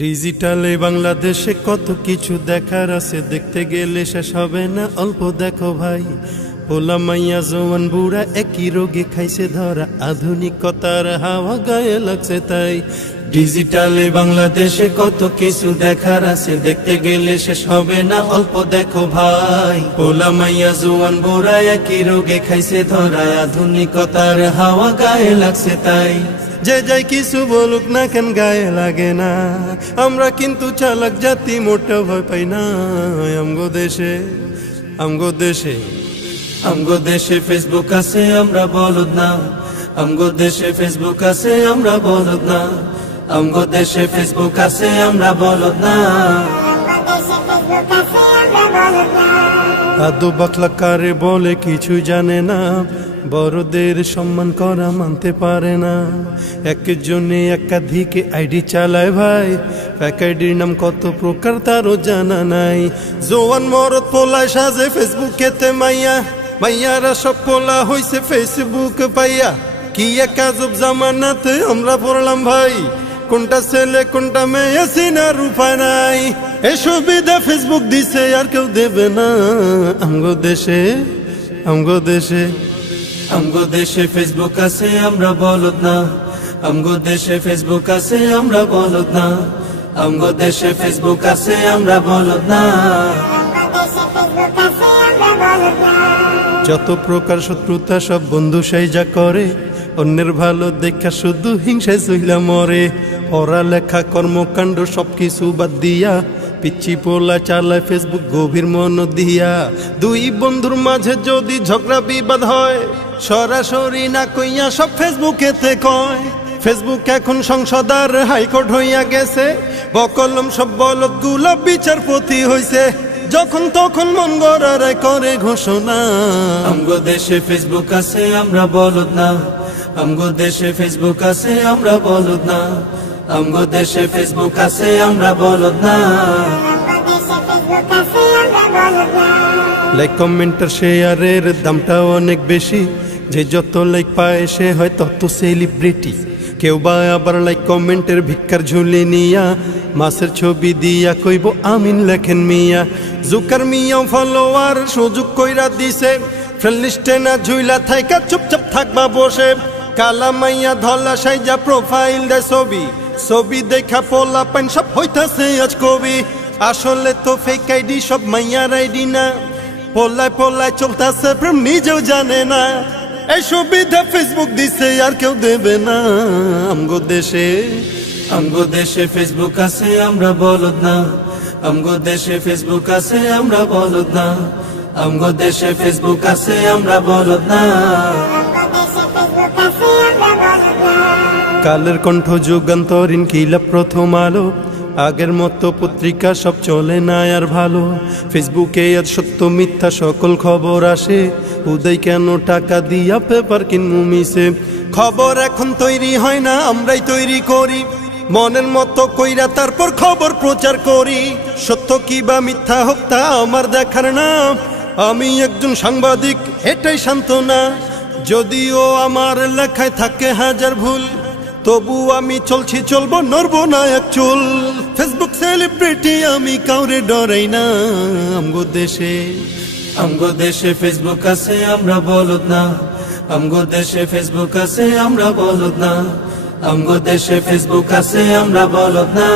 ডিজিটালে বাংলাদেশে কত কিছু দেখার আছে, দেখতে গেলে শেষ হবে না। অল্প দেখো ভাই, পোলা মাইয়া জওয়ান বুড়া একই রোগে খাইছে ধরা, আধুনিকতার হাওয়া গায়ে লাগছে তাই। ডিজিটালে বাংলাদেশে কত কিছু দেখার আছে, দেখতে গেলে শেষ হবে না। অল্প দেখো ভাই, পোলা মাইয়া জওয়ান বুড়া একই রোগে খাইছে ধরা, আধুনিকতার হাওয়া গায়ে লাগছে তাই। যে যাই কিছু বলুক না কেন গায়ে লাগে না, আমরা কিন্তু চালাক জাতি, মোটা ভয় পাই না। আমগো দেশে আমগো দেশে আমগো দেশে ফেসবুক আছে, আমরা বলদ না। আমগো দেশে ফেসবুক আছে, আমরা বলদ না। আমগো দেশে ফেসবুক আছে, আমরা বলদ না। আদো বাকলা কারে বলে কিছু জানে না, বড়দের সম্মান করা মানতে পারে না। একজনে একাধিক আইডি চালায় ভাই, এক আইডির নাম কত প্রকার তারও জানা নাই। জোয়ান মরদ পোলায় সাজে ফেসবুকেতে মাইয়া, মাইয়ারা সব পোলা হইছে ফেসবুক পাইয়া। কি এক আজব জামানাতে আমরা পড়লাম ভাই, কোনটা ছেলে কোনটা মেয়ে চিনার উপায় নাই। এই সুবিধা ফেসবুক দিছে আর কেউ দেবে না। আমগো দেশে আমগো দেশে আমগো দেশে ফেসবুক আছে, আমরা বলদ না। আমগো দেশে ফেসবুক আছে, আমরা বলদ না। আমগো দেশে ফেসবুক আছে, আমরা বলদ না। যত প্রকার শত্রুতা সব বন্ধু সাইজা করে, অন্যের ভালো দেখা শুধু হিংসায় চইলা মরে। পড়ালেখা কর্মকাণ্ড সবকিছু বাদ দিয়া, পিচ্ছি পোলা চালায় ফেসবুক গভীর মন দিয়া। দুই বন্ধুর মাঝে যদি ঝগড়া বিবাদ হয়, সরাসরি না কইয়া সব ফেসবুকেতে কয়। ফেসবুক এখন সংসদ আর হাইকোর্ট হইয়া গেছে, বকলম সব বলদ গুলা বিচারপতি হইছে। যখন তখন মন গড়ায় করে ঘোষণা। আমগো দেশে ফেসবুক আছে, আমরা বলদ না। আমগো দেশে ফেসবুক আছে, আমরা বলদ না। আমগো দেশে ফেসবুক আছে, আমরা বলদ না। লাইক কমেন্টার শেয়ারের দামটা অনেক বেশি, যে যত লাইক পায় সে হয় তত সেলিব্রিটি। কেউ বা আবার লাইক কমেন্টের ভিক্ষার ঝুলি নিয়া, মাছের ছবি দিয়া কইব আমিন লেখেন মিয়া। জুকার মিয়াও ফলোয়ার সুযোগ কইরা দিছে, ফ্রেন্ড লিস্টে না ঝুইলা থাইকা চুপচাপ থাকবা বসে। কালা মাইয়া ধলা সাইজা প্রোফাইল দেয় ছবি, ছবি দেখা পোলা পাইন সব হইতাছে আজ কবি। আসলে তো ফেক আইডি সব মাইয়ার আইডি না, পোলায় পোলায় চলতাছে প্রেম নিজেও জানে না। এই সুবিধা ফেসবুক দিছে আর কেউ দেবে না। আমগো দেশে ফেসবুক আছে, আমরা বলদ না। আমগো দেশে ফেসবুক আছে, আমরা বলদ না। আমগো দেশে ফেসবুক আছে, আমরা বলদ না। কালের কণ্ঠ যুগান্তরীণ কিলা প্রথম আলো, আগের মতো পত্রিকা সব চলে না আর ভালো। ফেসবুকে আজ সত্য মিথ্যা সকল খবর আসে, উদয় কেন টাকা দিয়া পেপার কিনমু মিশে। খবর এখন তৈরি হয় না, আমরাই তৈরি করি মনের মতো কইরা, তারপর খবর প্রচার করি। সত্য কি বা মিথ্যা হোক তা আমার দেখার না, আমি একজন সাংবাদিক এটাই সান্ত্বনা। যদিও আমার লেখায় থাকে হাজার ভুল, তবু আমি চলছি চলবো, নড়বো না এক চুল। ফেসবুক সেলিব্রিটি আমি কাউরে ডরাই না। আমগো দেশে ফেসবুক আছে, আমরা বলদ না। আমগো দেশে ফেসবুক আছে, আমরা বলদ না। আমগো দেশে ফেসবুক আছে, আমরা বলদ না।